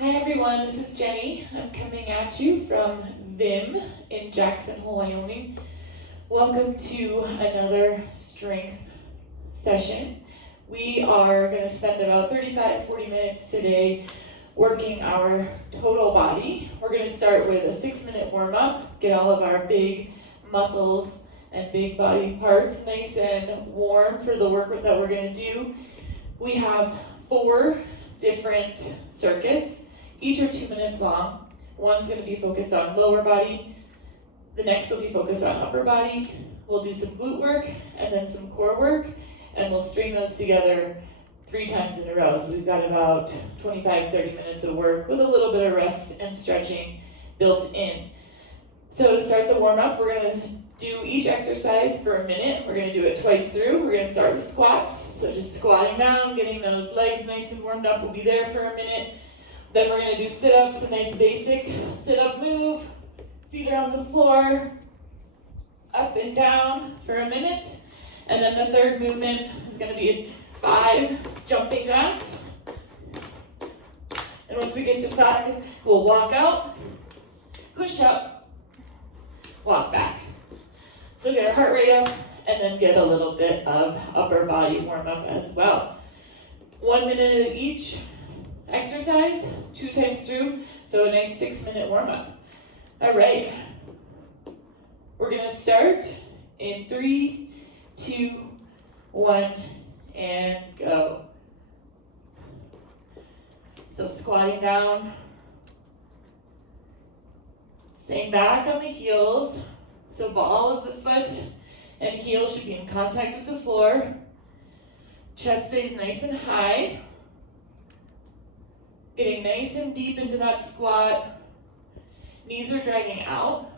Hi everyone, this is Jenny. I'm coming at you from VIM in Jackson Hole, Wyoming. Welcome to another strength session. We are going to spend about 35-40 minutes today working our total body. We're going to start with a 6-minute warm-up, get all of our big muscles and big body parts nice and warm for the work that we're going to do. We have 4 different circuits. Each are 2 minutes long. One's going to be focused on lower body. The next will be focused on upper body. We'll do some glute work and then some core work, and we'll string those together 3 times in a row. So we've got about 25-30 minutes of work with a little bit of rest and stretching built in. So to start the warm-up, we're going to do each exercise for a minute. We're going to do it twice through. We're going to start with squats. So just squatting down, getting those legs nice and warmed up. We'll be there for a minute. Then we're going to do sit-ups, a nice basic sit-up move. Feet are on the floor, up and down for a minute. And then the third movement is going to be 5 jumping jacks. And once we get to 5, we'll walk out, push up, walk back. So get our heart rate up and then get a little bit of upper body warm up as well. 1 minute of each exercise, 2 times through, so a nice 6-minute warm-up. All right, we're gonna start in 3, 2, 1, and go. So squatting down, staying back on the heels, so ball of the foot and heel should be in contact with the floor. Chest stays nice and high. Getting nice and deep into that squat. Knees are dragging out.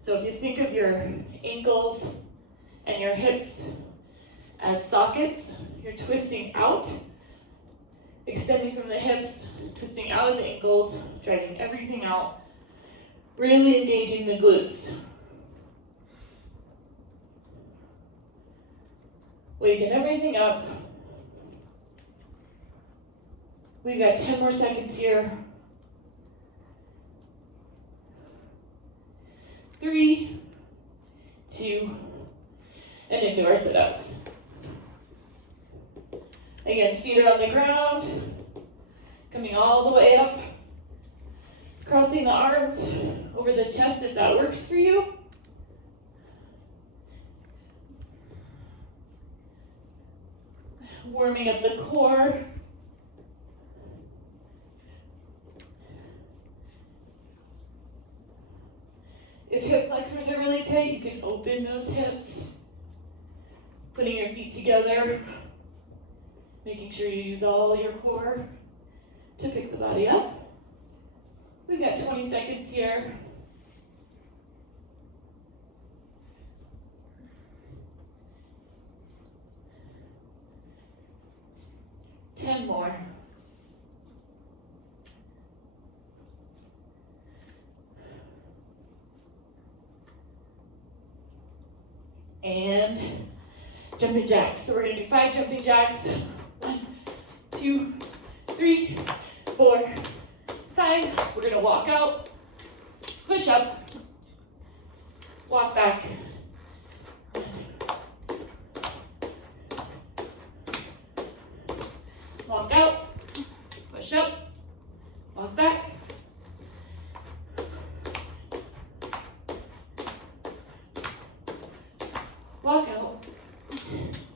So if you think of your ankles and your hips as sockets, you're twisting out, extending from the hips, twisting out of the ankles, dragging everything out, really engaging the glutes. Waking everything up. We've got 10 more seconds here. 3, 2, and into our sit-ups. Again, feet are on the ground, coming all the way up, crossing the arms over the chest if that works for you. Warming up the core. If hip flexors are really tight, you can open those hips, putting your feet together, making sure you use all your core to pick the body up. We've got 20 seconds here. Ten more. And jumping jacks. So we're going to do 5 jumping jacks. 1, 2, 3, 4, 5. We're going to walk out, push up, walk back. Walk out, push up, walk back. Walk out,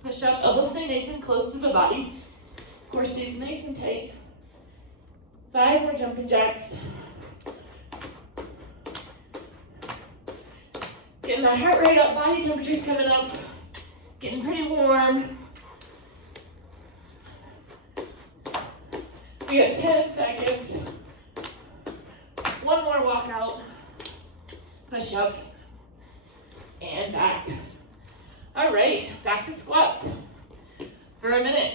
push up, elbows stay nice and close to the body. Core stays nice and tight. 5 more jumping jacks. Getting that heart rate up, body temperature's coming up. Getting pretty warm. We got 10 seconds. 1 more walk out, push up, and back. All right, back to squats for a minute.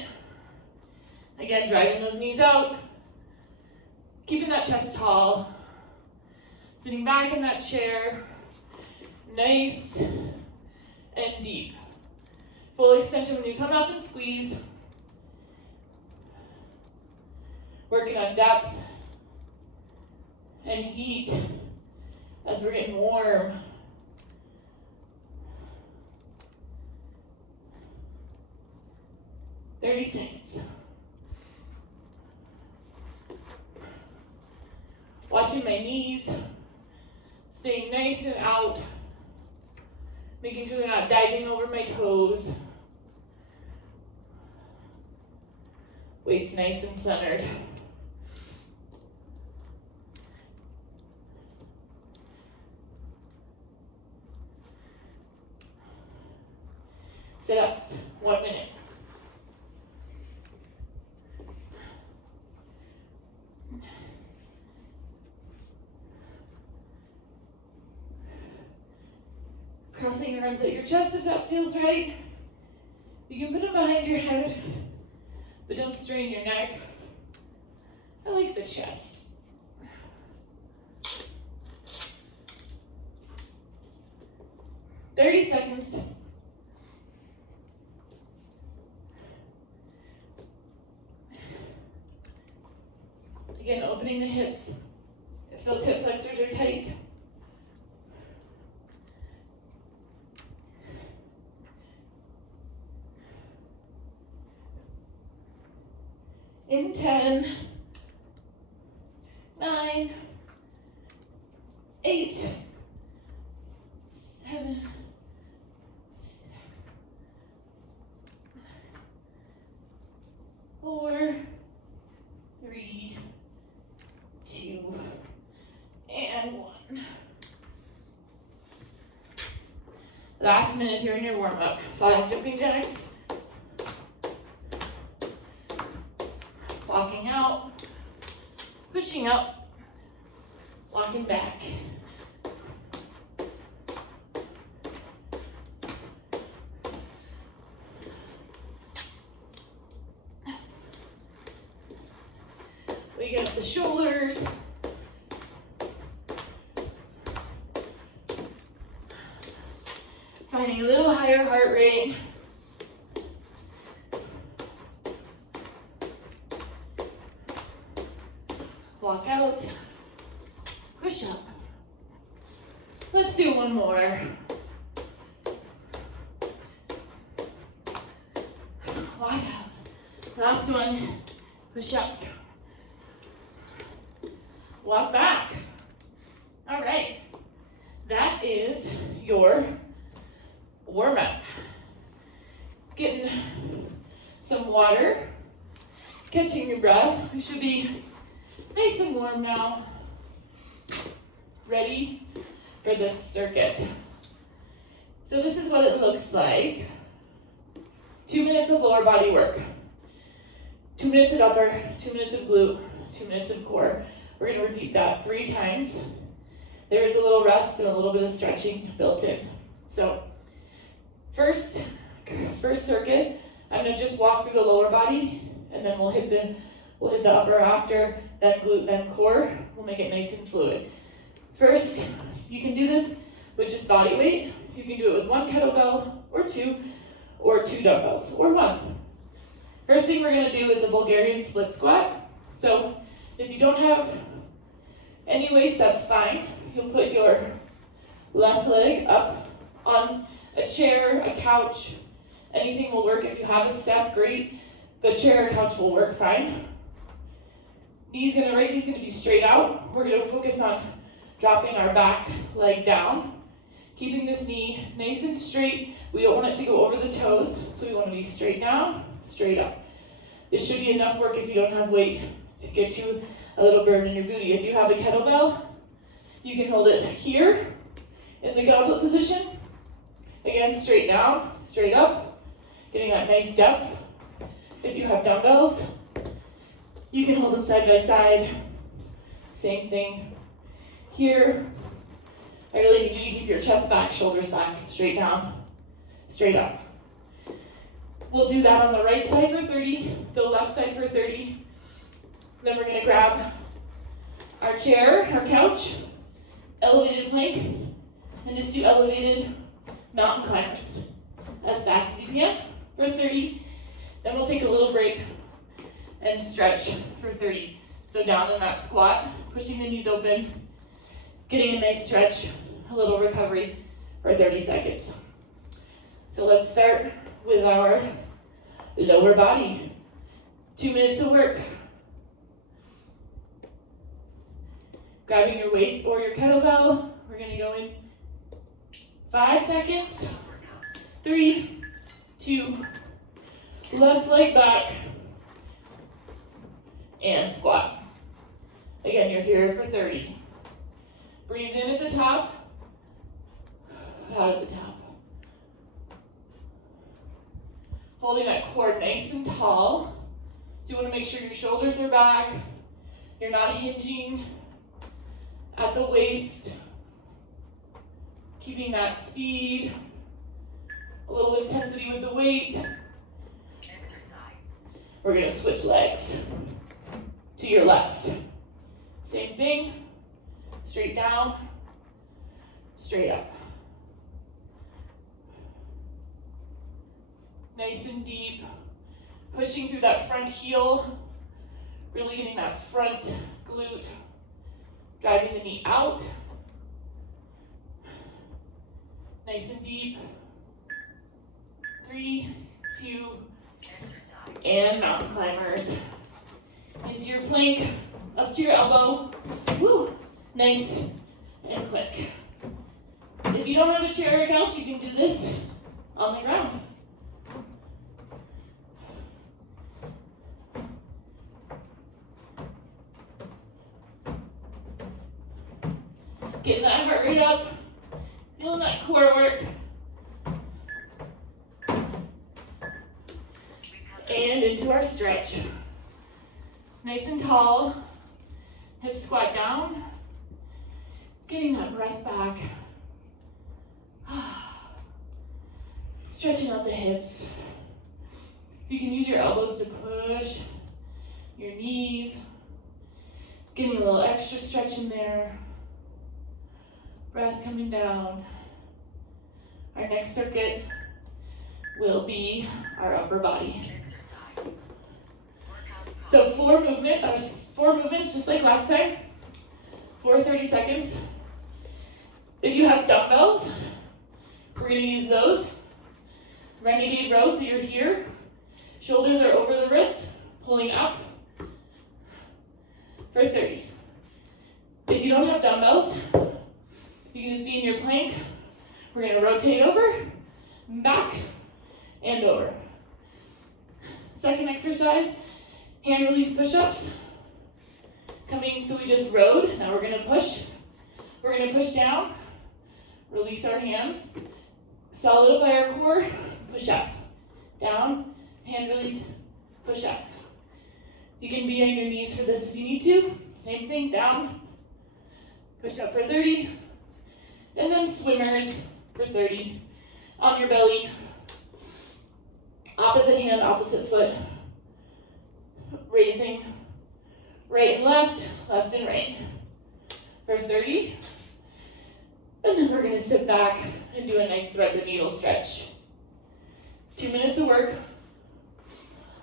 Again, driving those knees out, keeping that chest tall, sitting back in that chair, nice and deep. Full extension when you come up and squeeze. working on depth and heat as we're getting warm. "30 seconds. Watching my knees, staying nice and out, making sure they're not diving over my toes. Weights nice and centered. Sit-ups, 1 minute. Crossing your arms at your chest if that feels right. You can put them behind your head, but don't strain your neck. I like the chest. "30 seconds. Again, opening the hips. If those hip flexors are tight. In 10, 9, 8, 7, 4, 3, 2, and 1. Last minute here in your warm-up. Flying jumping jacks. Walking out, pushing up, walking back. We get up the shoulders. Finding a little higher heart rate. Walk out, push up. Let's do one more. Walk out. Last one, push up. Walk back. All right, that is your warm-up. Getting some water, catching your breath. We should be nice and warm now. Ready for this circuit. So this is what it looks like. 2 minutes of lower body work. 2 minutes of upper, 2 minutes of glute, 2 minutes of core. We're gonna repeat that 3 times. There is a little rest and a little bit of stretching built in. So first circuit, I'm gonna just walk through the lower body and then we'll hit the upper after, then glute, then core. We'll make it nice and fluid. First, you can do this with just body weight. You can do it with 1 kettlebell or 2 dumbbells, or 1. First thing we're gonna do is a Bulgarian split squat. So if you don't have any weights, that's fine. You'll put your left leg up on a chair, a couch. Anything will work. If you have a step, great. The chair or couch will work fine. Right knee's gonna be straight out. We're gonna focus on dropping our back leg down, keeping this knee nice and straight. We don't want it to go over the toes, so we want to be straight down, straight up. This should be enough work if you don't have weight to get you a little burn in your booty. If you have a kettlebell, you can hold it here in the goblet position. Again, straight down, straight up, getting that nice depth. If you have dumbbells, you can hold them side by side. Same thing here. I really need you to keep your chest back, shoulders back, straight down, straight up. We'll do that on the right side for 30, the left side for 30. Then we're gonna grab our chair, our couch, elevated plank, and just do elevated mountain climbers as fast as you can for 30. Then we'll take a little break and stretch for 30. So down in that squat, pushing the knees open, getting a nice stretch, a little recovery for 30 seconds. So let's start with our lower body. 2 minutes of work. Grabbing your weights or your kettlebell. We're gonna go in 5 seconds. 3, 2, left leg back, and squat. Again, you're here for 30. Breathe in at the top, out at the top. Holding that core nice and tall. So you want to make sure your shoulders are back. You're not hinging at the waist. Keeping that speed. A little intensity with the weight. Exercise. We're going to switch legs to your left. Same thing. Straight down, straight up. Nice and deep. Pushing through that front heel. Really getting that front glute. Driving the knee out. Nice and deep. 3, 2, Exercise. and mountain climbers. Into your plank, up to your elbow. Woo! Nice and quick. If you don't have a chair or a couch, you can do this on the ground. Getting that heart rate up, feeling that core work. And into our stretch. Nice and tall, hips squat down. Getting that breath back. Stretching out the hips. You can use your elbows to push your knees. Getting a little extra stretch in there. Breath coming down. Our next circuit will be our upper body. Exercise. So 4 movements just like last time. 4 30 seconds. If you have dumbbells, we're going to use those. Renegade row, so you're here. Shoulders are over the wrist, pulling up for 30. If you don't have dumbbells, you can just be in your plank. We're going to rotate over, back, and over. Second exercise, hand release push-ups. So we just rode, now we're going to push. We're going to push down, release our hands, solidify our core, push up, down, hand release, push up. You can be on your knees for this if you need to. Same thing, down, push up for 30, and then swimmers for 30 on your belly. Opposite hand, opposite foot, raising right and left and right for 30. And then we're going to sit back and do a nice thread the needle stretch. 2 minutes of work,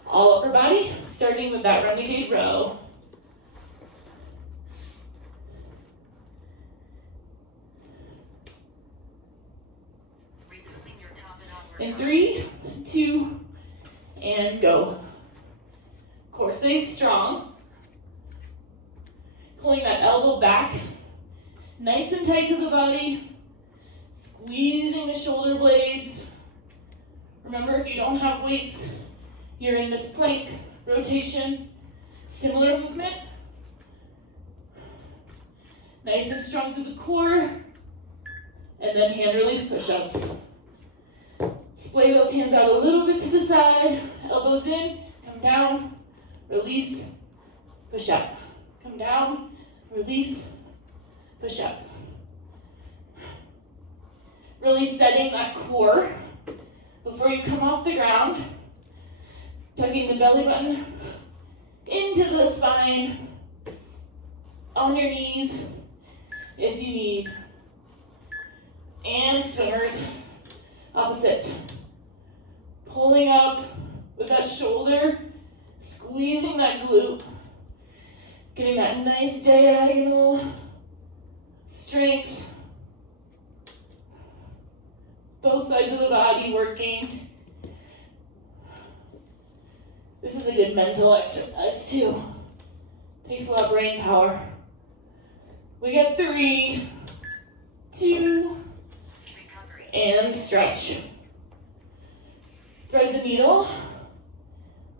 all upper body, starting with that renegade row. Resuming your top and upper In body. 3, 2, and go. Core stays strong. Pulling that elbow back, nice and tight to the body. Squeezing the shoulder blades. Remember, if you don't have weights, you're in this plank rotation. Similar movement. Nice and strong to the core. And then hand release push-ups. Splay those hands out a little bit to the side. Elbows in, come down, release, push up. Come down, release, push up. Really setting that core before you come off the ground. Tucking the belly button into the spine, on your knees if you need. And swimmers, opposite. Pulling up with that shoulder, squeezing that glute. Getting that nice diagonal strength. Both sides of the body working. This is a good mental exercise too. Takes a lot of brain power. We got 3, 2, Recovery. and stretch. Thread the needle.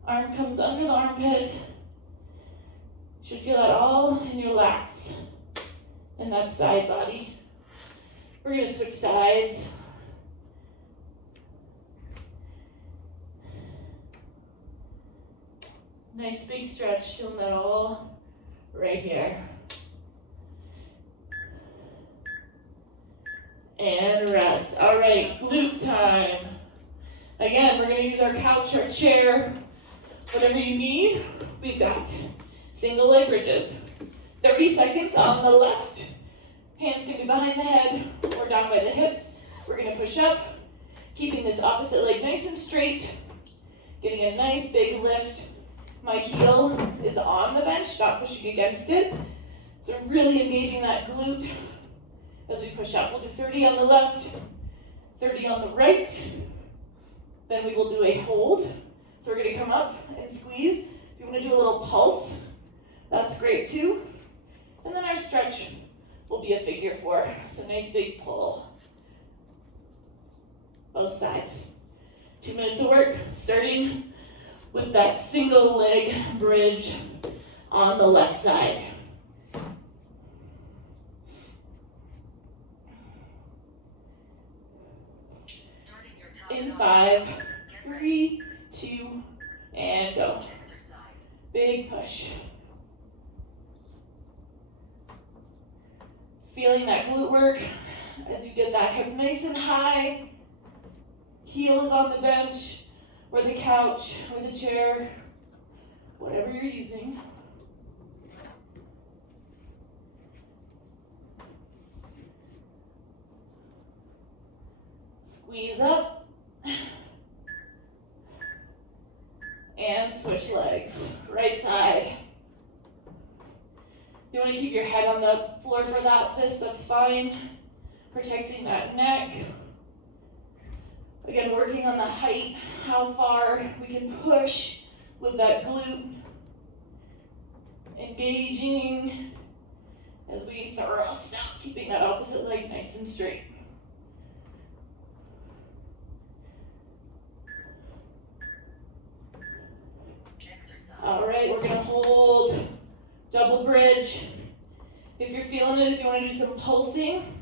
Arm comes under the armpit. Should feel that all in your lats and that side body. We're gonna switch sides. Nice big stretch, feeling that all right here. And rest. All right, glute time. Again, we're gonna use our couch, our chair, whatever you need. We've got single leg bridges. 30 seconds on the left. Hands can be behind the head or down by the hips. We're gonna push up, keeping this opposite leg nice and straight, getting a nice big lift. My heel is on the bench, not pushing against it. So really engaging that glute as we push up. We'll do 30 on the left, 30 on the right. Then we will do a hold. So we're gonna come up and squeeze. If you wanna do a little pulse, that's great too. And then our stretch will be a figure 4. It's a nice big pull. Both sides. 2 minutes of work, starting with that single leg bridge on the left side. Starting your top In dog. 5, Get ready. 3, 2, and go. Exercise. Big push. Feeling that glute work as you get that hip nice and high. Heel is on the bench, or the couch, or the chair, whatever you're using. Squeeze up. And switch legs. Right side. You want to keep your head on the floor for that's fine. Protecting that neck. Again, working on the height, how far we can push with that glute. Engaging as we thrust out, keeping that opposite leg nice and straight. Exercise. All right, we're gonna hold double bridge. If you're feeling it, if you want to do some pulsing,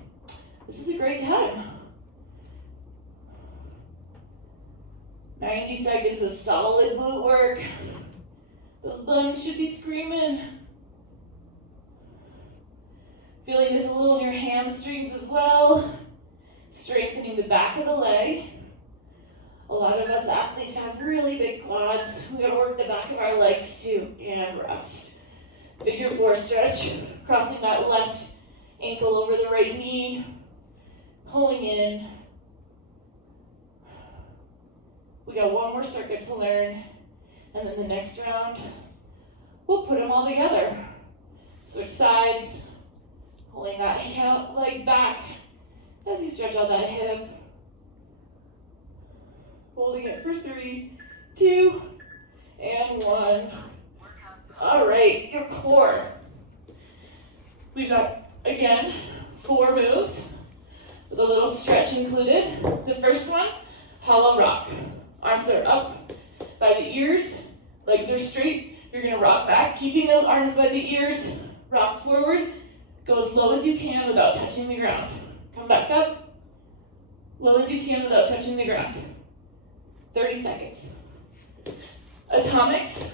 this is a great time. 90 seconds of solid glute work. Those buns should be screaming. Feeling this a little in your hamstrings as well. Strengthening the back of the leg. A lot of us athletes have really big quads. We gotta work the back of our legs too, and rest. Figure 4 stretch, crossing that left ankle over the right knee, pulling in. We got one more circuit to learn, and then the next round, we'll put them all together. Switch sides, pulling that leg back as you stretch out that hip. Holding it for 3, 2, and 1. All right, your core. We've got, again, 4 moves with a little stretch included. The first one, hollow rock. Arms are up by the ears, legs are straight. You're gonna rock back, keeping those arms by the ears, rock forward, go as low as you can without touching the ground. Come back up, low as you can without touching the ground. 30 seconds. Atomics,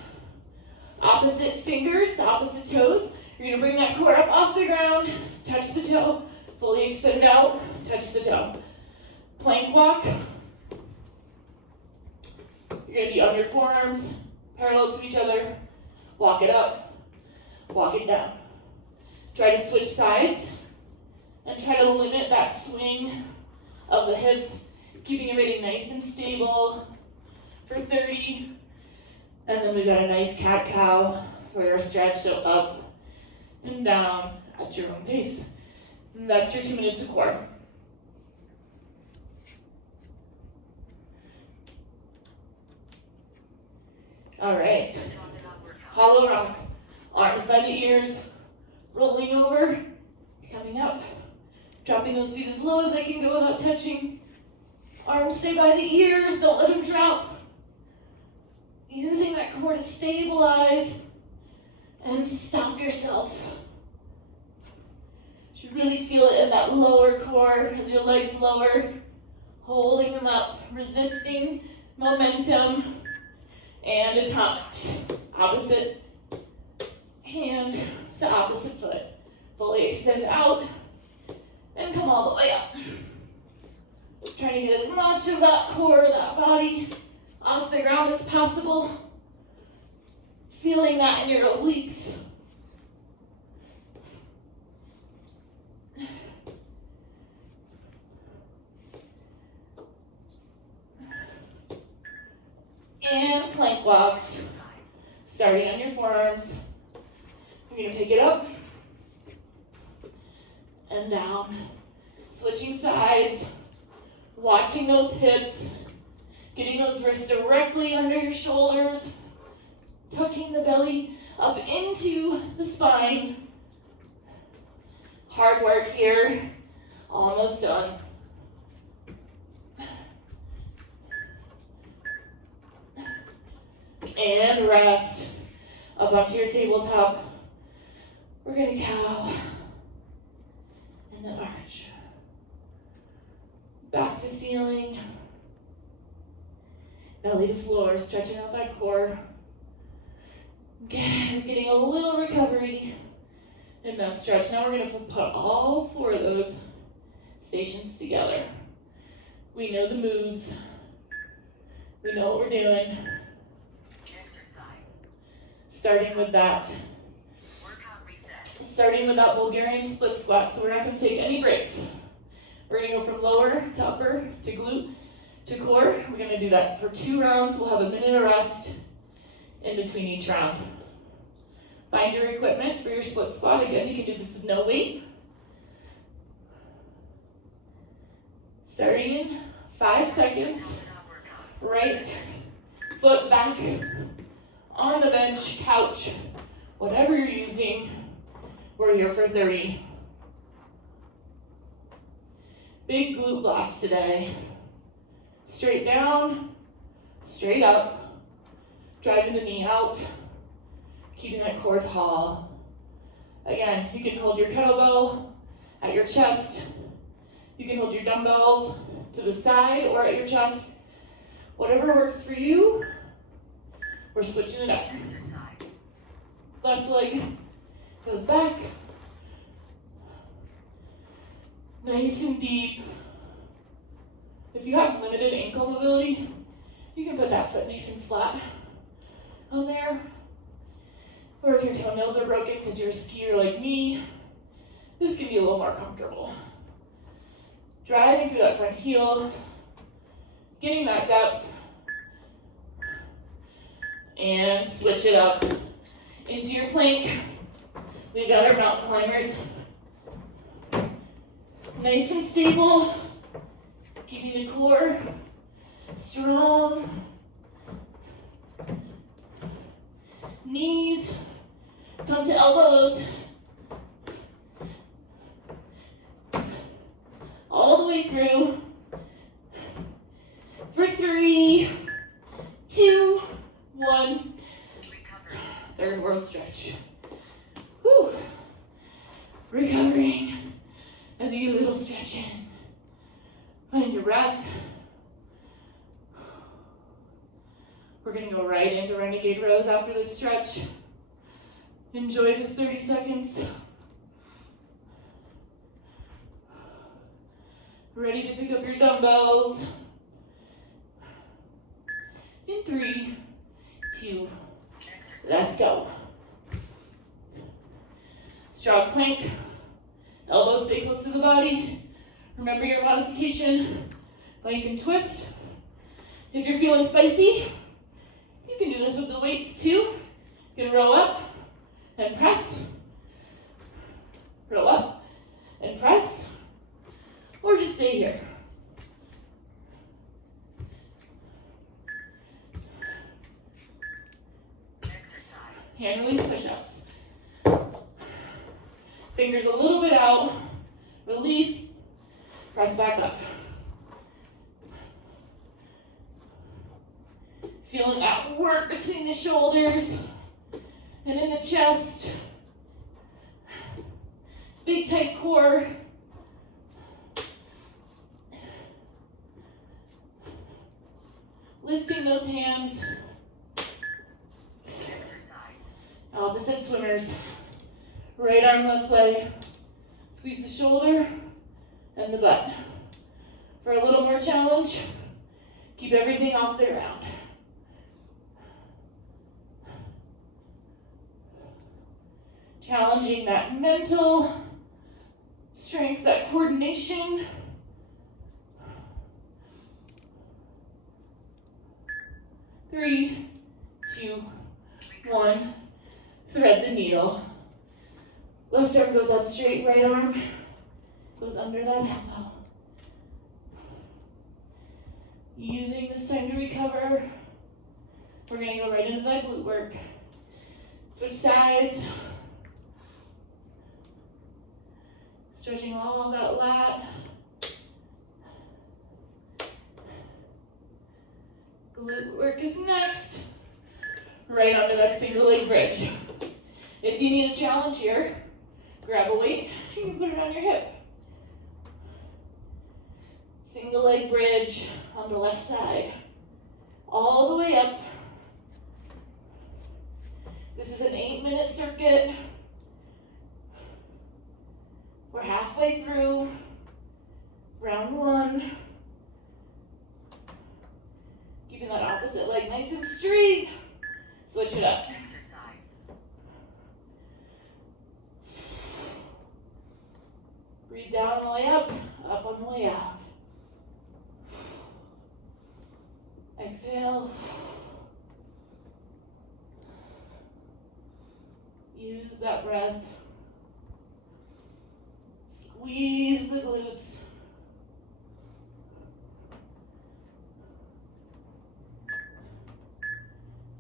opposite fingers to opposite toes. You're gonna bring that core up off the ground, touch the toe, fully extend out, touch the toe. Plank walk. You're gonna be on your forearms, parallel to each other. Walk it up, walk it down. Try to switch sides and try to limit that swing of the hips, keeping everything nice and stable for 30. And then we've got a nice cat-cow for your stretch, so up and down at your own pace. And that's your 2 minutes of core. All right, hollow rock, arms by the ears, rolling over, coming up, dropping those feet as low as they can go without touching. Arms stay by the ears, don't let them drop. Using that core to stabilize and stop yourself. You should really feel it in that lower core as your legs lower, holding them up, resisting momentum and atomics. Opposite hand to opposite foot. Fully extend out and come all the way up. Trying to get as much of that core, that body, off the ground as possible. Feeling that in your obliques. And plank walks. Starting on your forearms. You're gonna pick it up and down. Switching sides. Watching those hips. Getting those wrists directly under your shoulders. Tucking the belly up into the spine. Hard work here. Almost done. And rest. Up onto your tabletop. We're gonna cow. And then arch. Back to ceiling. Belly to floor, stretching out that core. Again, we're getting a little recovery in that stretch. Now we're gonna put all 4 of those stations together. We know the moves. We know what we're doing. Exercise. Starting with that Workout reset. Bulgarian split squat, so we're not gonna take any breaks. We're gonna go from lower to upper to glute to core. We're gonna do that for 2 rounds. We'll have a minute of rest in between each round. Find your equipment for your split squat. Again, you can do this with no weight. Starting in 5 seconds. Right foot back on the bench, couch, whatever you're using. We're here for 30. Big glute blast today. Straight down, straight up, driving the knee out, keeping that core tall. Again, you can hold your kettlebell at your chest. You can hold your dumbbells to the side or at your chest. Whatever works for you, we're switching it up. Exercise. Left leg goes back. Nice and deep. If you have limited ankle mobility, you can put that foot nice and flat on there. Or if your toenails are broken because you're a skier like me, this can be a little more comfortable. Driving through that front heel, getting that depth, and switch it up into your plank. We've got our mountain climbers. Nice and stable, keeping the core strong. Knees come to elbows. All the way through. For 3, 2, 1. Recover. Third world stretch. Whew. Recovering as you get a little stretch in. Find your breath. We're gonna go right into renegade rows after this stretch. Enjoy this 30 seconds. Ready to pick up your dumbbells. In 3, 2, Exercise. let's go. Strong plank. Elbows stay close to the body. Remember your modification. Plank and twist. If you're feeling spicy, you can do this with the weights too. You can row up and press. row up and press, or just stay here. Exercise. Hand release push-ups. Fingers a little bit out, release, press back up. Feeling that work between the shoulders and in the chest. Big tight core. Lifting those hands. Exercise. Opposite swimmers. Right arm, left leg. Squeeze the shoulder and the butt. For a little more challenge, keep everything off the ground. Challenging that mental strength, that coordination. Three, two, one. Thread the needle. Left arm goes up straight, right arm goes under that elbow. Using this time to recover, we're going to go right into that glute work. Switch sides. Stretching all that lat. Glute work is next. Right onto that single leg bridge. If you need a challenge here, grab a weight, you can put it on your hip. Single leg bridge on the left side. All the way up. This is an 8-minute circuit. We're halfway through round one. Keeping that opposite leg nice and straight. Switch it up. Exercise. Breathe down on the way up on the way out. Exhale. Use that breath. Squeeze the glutes.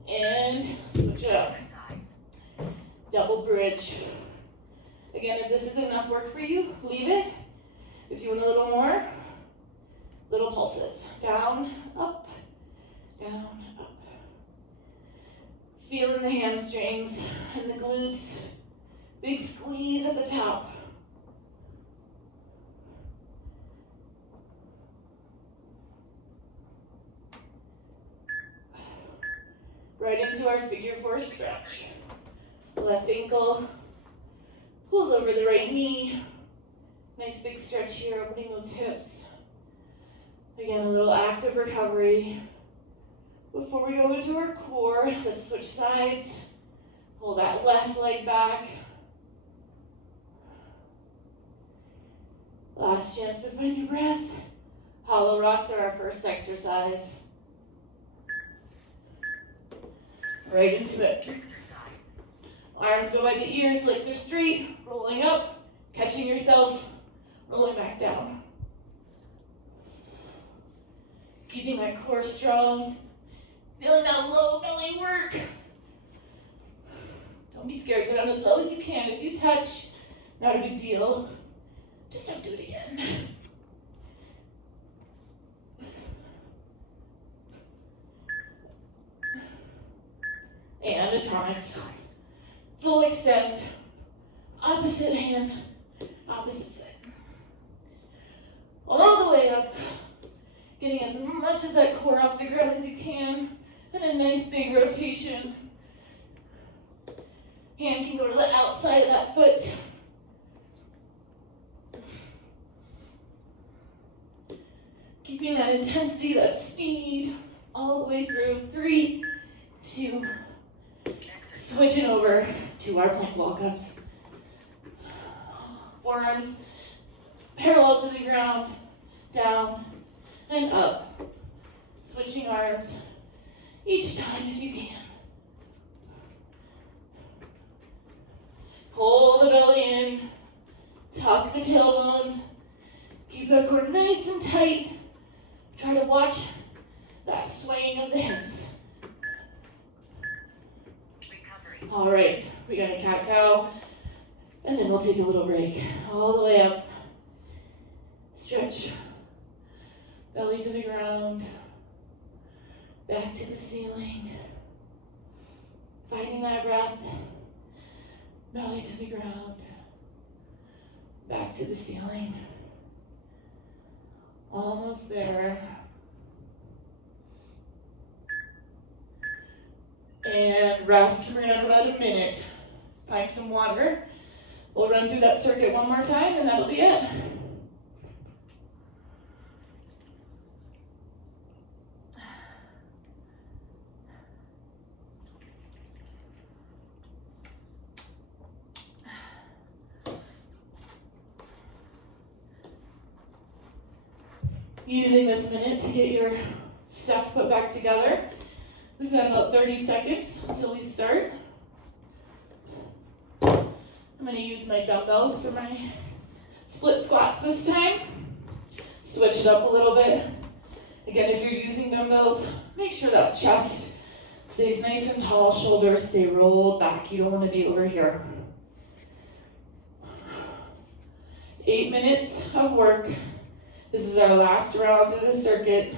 And switch it up. Exercise. Double bridge. Again, if this isn't enough work for you, leave it. If you want a little more, little pulses. Down, up, down, up. Feeling the hamstrings and the glutes. Big squeeze at the top. Right into our figure 4 stretch. Left ankle pulls over the right knee. Nice big stretch here, opening those hips. Again, a little active recovery. Before we go into our core, let's switch sides. Pull that left leg back. Last chance to find your breath. Hollow rocks are our first exercise. Right into it. Exercise. Arms go by the ears, legs are straight, rolling up, catching yourself, rolling back down. Keeping that core strong, feeling that low belly work. Don't be scared, go down as low as you can. If you touch, not a big deal. Just don't do it again. And atomics. Exercise. Full extend. Opposite hand, opposite foot. All the way up. Getting as much of that core off the ground as you can. And a nice big rotation. Hand can go to the outside of that foot. Keeping that intensity, that speed, all the way through. 3, 2, switching over to our plank walk-ups. Forearms parallel to the ground, down and up. Switching arms each time if you can. Pull the belly in, tuck the tailbone. Keep that core nice and tight. Try to watch that swaying of the hips. Recovery. All right, we got a cat-cow, and then we'll take a little break. All the way up. Stretch. Belly to the ground. Back to the ceiling. Finding that breath. Belly to the ground. Back to the ceiling. Almost there. And rest. We're gonna have about a minute. Find some water. We'll run through that circuit one more time and that'll be it. Using this minute to get your stuff put back together. We've got about 30 seconds until we start. I'm going to use my dumbbells for my split squats this time. Switch it up a little bit. Again, if you're using dumbbells, make sure that chest stays nice and tall, shoulders stay rolled back. You don't want to be over here. 8 minutes of work. This is our last round of the circuit.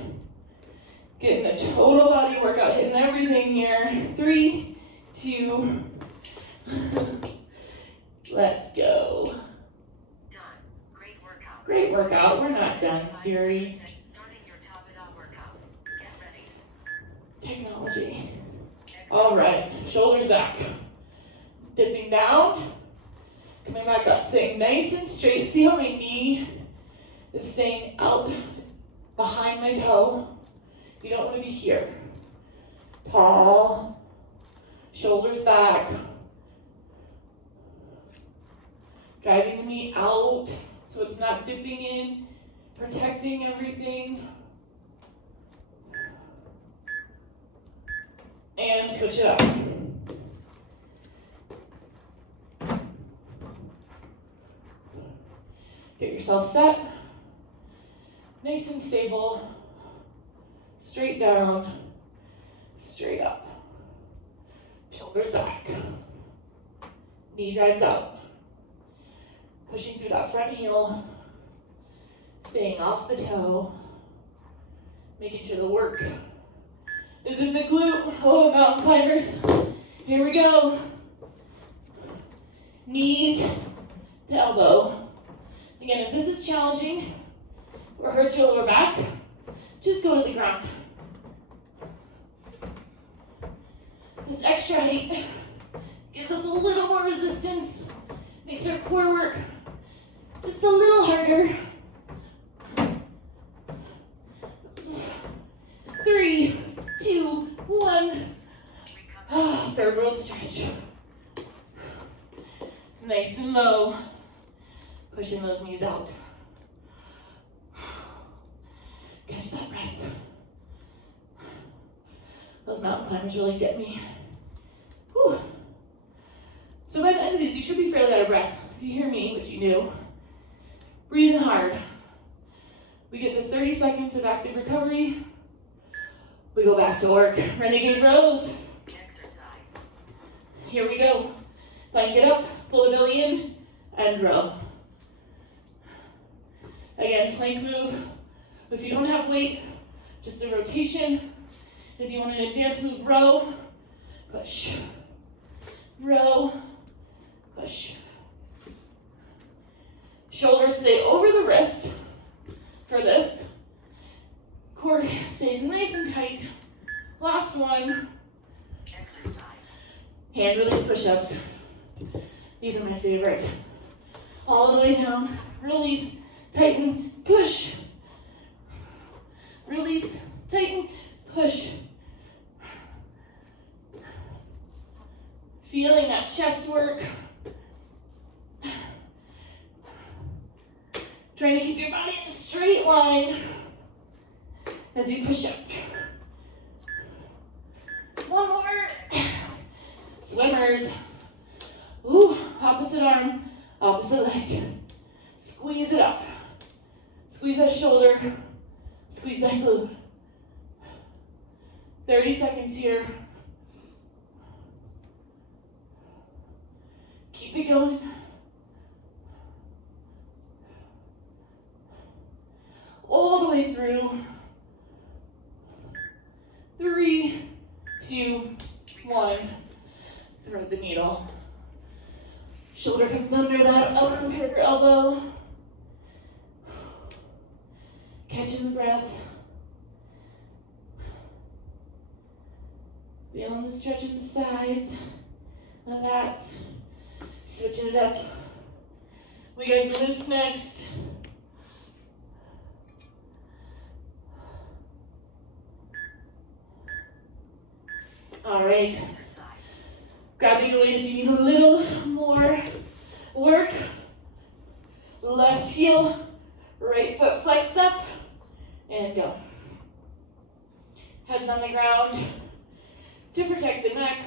Getting a total body workout, hitting everything here. 3, 2, let's go. Done. Great workout. Great workout. We're not done, Siri. Starting your top it up workout. Get ready. Technology. All right, shoulders back. Dipping down. Coming back up, staying nice and straight. See how my knee is staying out behind my toe. You don't want to be here. Tall, shoulders back. Driving the knee out so it's not dipping in, protecting everything. And switch it up. Get yourself set. Nice and stable. Straight down, straight up. Shoulders back. Knee drives out. Pushing through that front heel. Staying off the toe. Making sure the work is in the glute. Oh, mountain climbers. Here we go. Knees to elbow. Again, if this is challenging or hurts your lower back, just go to the ground. This extra height gives us a little more resistance, makes our core work just a little harder. 3, 2, 1. Third world stretch. Nice and low. Pushing those knees out. Catch that breath. Those mountain climbers really get me. Whew. So by the end of these, you should be fairly out of breath. If you hear me, which you do, breathing hard. We get this 30 seconds of active recovery. We go back to work. Renegade rows. Exercise. Here we go. Plank it up, pull the belly in, and row. Again, plank move. If you don't have weight, just a rotation. If you want an advanced move, row, push, row, push. Shoulders stay over the wrist for this. Core stays nice and tight. Last one. Exercise. Hand release push-ups. These are my favorite. All the way down. Release, tighten, push. Release, tighten, push. Feeling that chest work. Trying to keep your body in a straight line as you push up. One more. Swimmers. Ooh, opposite arm, opposite leg. Squeeze that shoulder. Squeeze that glute. 30 seconds here. Keep it going. All the way through. 3, 2, 1. Thread the needle. Shoulder comes under that outer elbow. Catching the breath. Feeling the stretch in the sides, the lats. Switching it up. We got glutes next. All right. Exercise. Grabbing your weight if you need a little more work. Left heel, right foot flexed up, and go. Heads on the ground to protect the neck.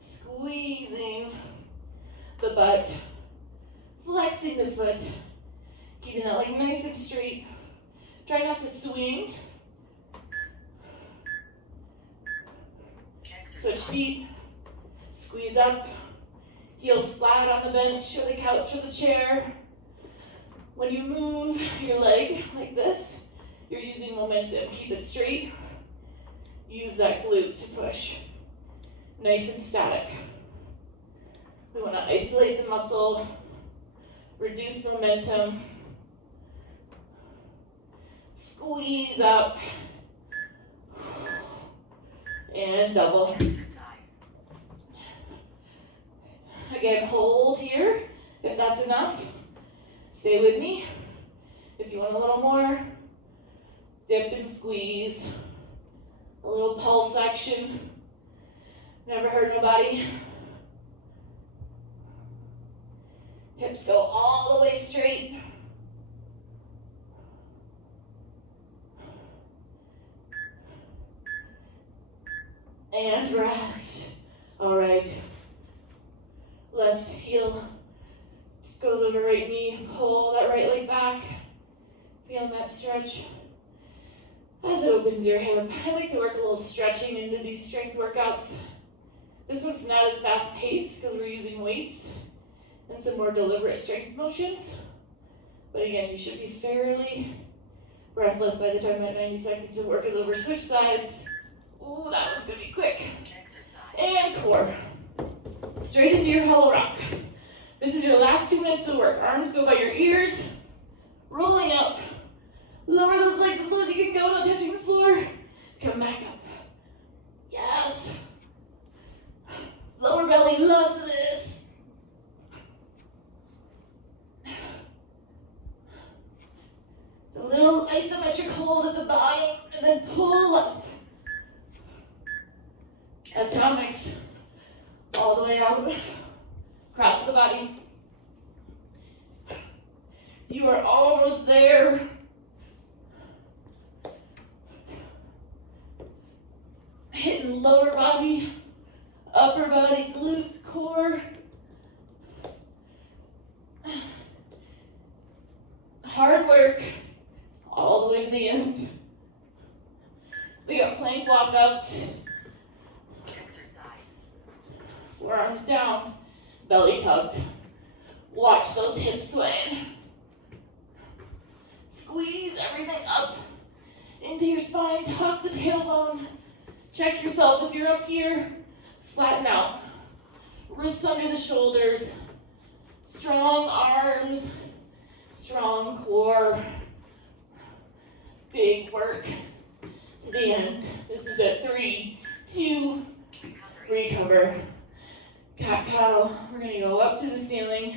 Squeezing the butt, flexing the foot, keeping that leg nice and straight. Try not to swing. Switch feet, squeeze up, heels flat on the bench or the couch or the chair. When you move your leg like this, you're using momentum. Keep it straight. Use that glute to push. Nice and static. We want to isolate the muscle, reduce momentum, squeeze up, and double. Exercise. Again, hold here if that's enough. Stay with me. If you want a little more, dip and squeeze. A little pulse action. Never hurt nobody. Hips go all the way straight. And rest. All right. Left heel goes over right knee. Pull that right leg back. Feel that stretch as it opens your hip. I like to work a little stretching into these strength workouts. This one's not as fast paced because we're using weights and some more deliberate strength motions. But again, you should be fairly breathless by the time that 90 seconds of work is over. Switch sides. Ooh, that one's gonna be quick. Exercise. And core. Straight into your hollow rock. This is your last 2 minutes of work. Arms go by your ears, rolling up. Lower those legs as low as you can go without touching the floor. Come back up. Yes. Lower belly loves this. A little isometric hold at the bottom and then pull up. Abdominals. All the way out. Cross the body. You are almost there. Hitting lower body, upper body, glutes, core. Hard work all the way to the end. We got plank walk-ups. Exercise. Forearms down, belly tucked. Watch those hips swaying. Squeeze everything up into your spine, tuck the tailbone. Check yourself if you're up here, flatten out. Wrists under the shoulders, strong arms, strong core. Big work to the end. This is it, 3, 2, recover. Cat cow, we're gonna go up to the ceiling.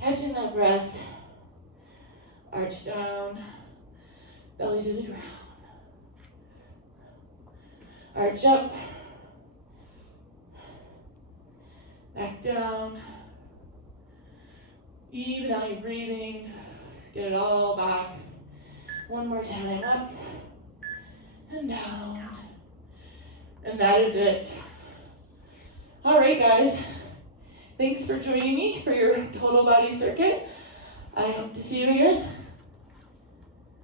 Catching that breath, arch down, belly to the ground. Arch up, back down. Even out your breathing, get it all back. One more time, up and down. And that is it. All right, guys. Thanks for joining me for your total body circuit. I hope to see you again.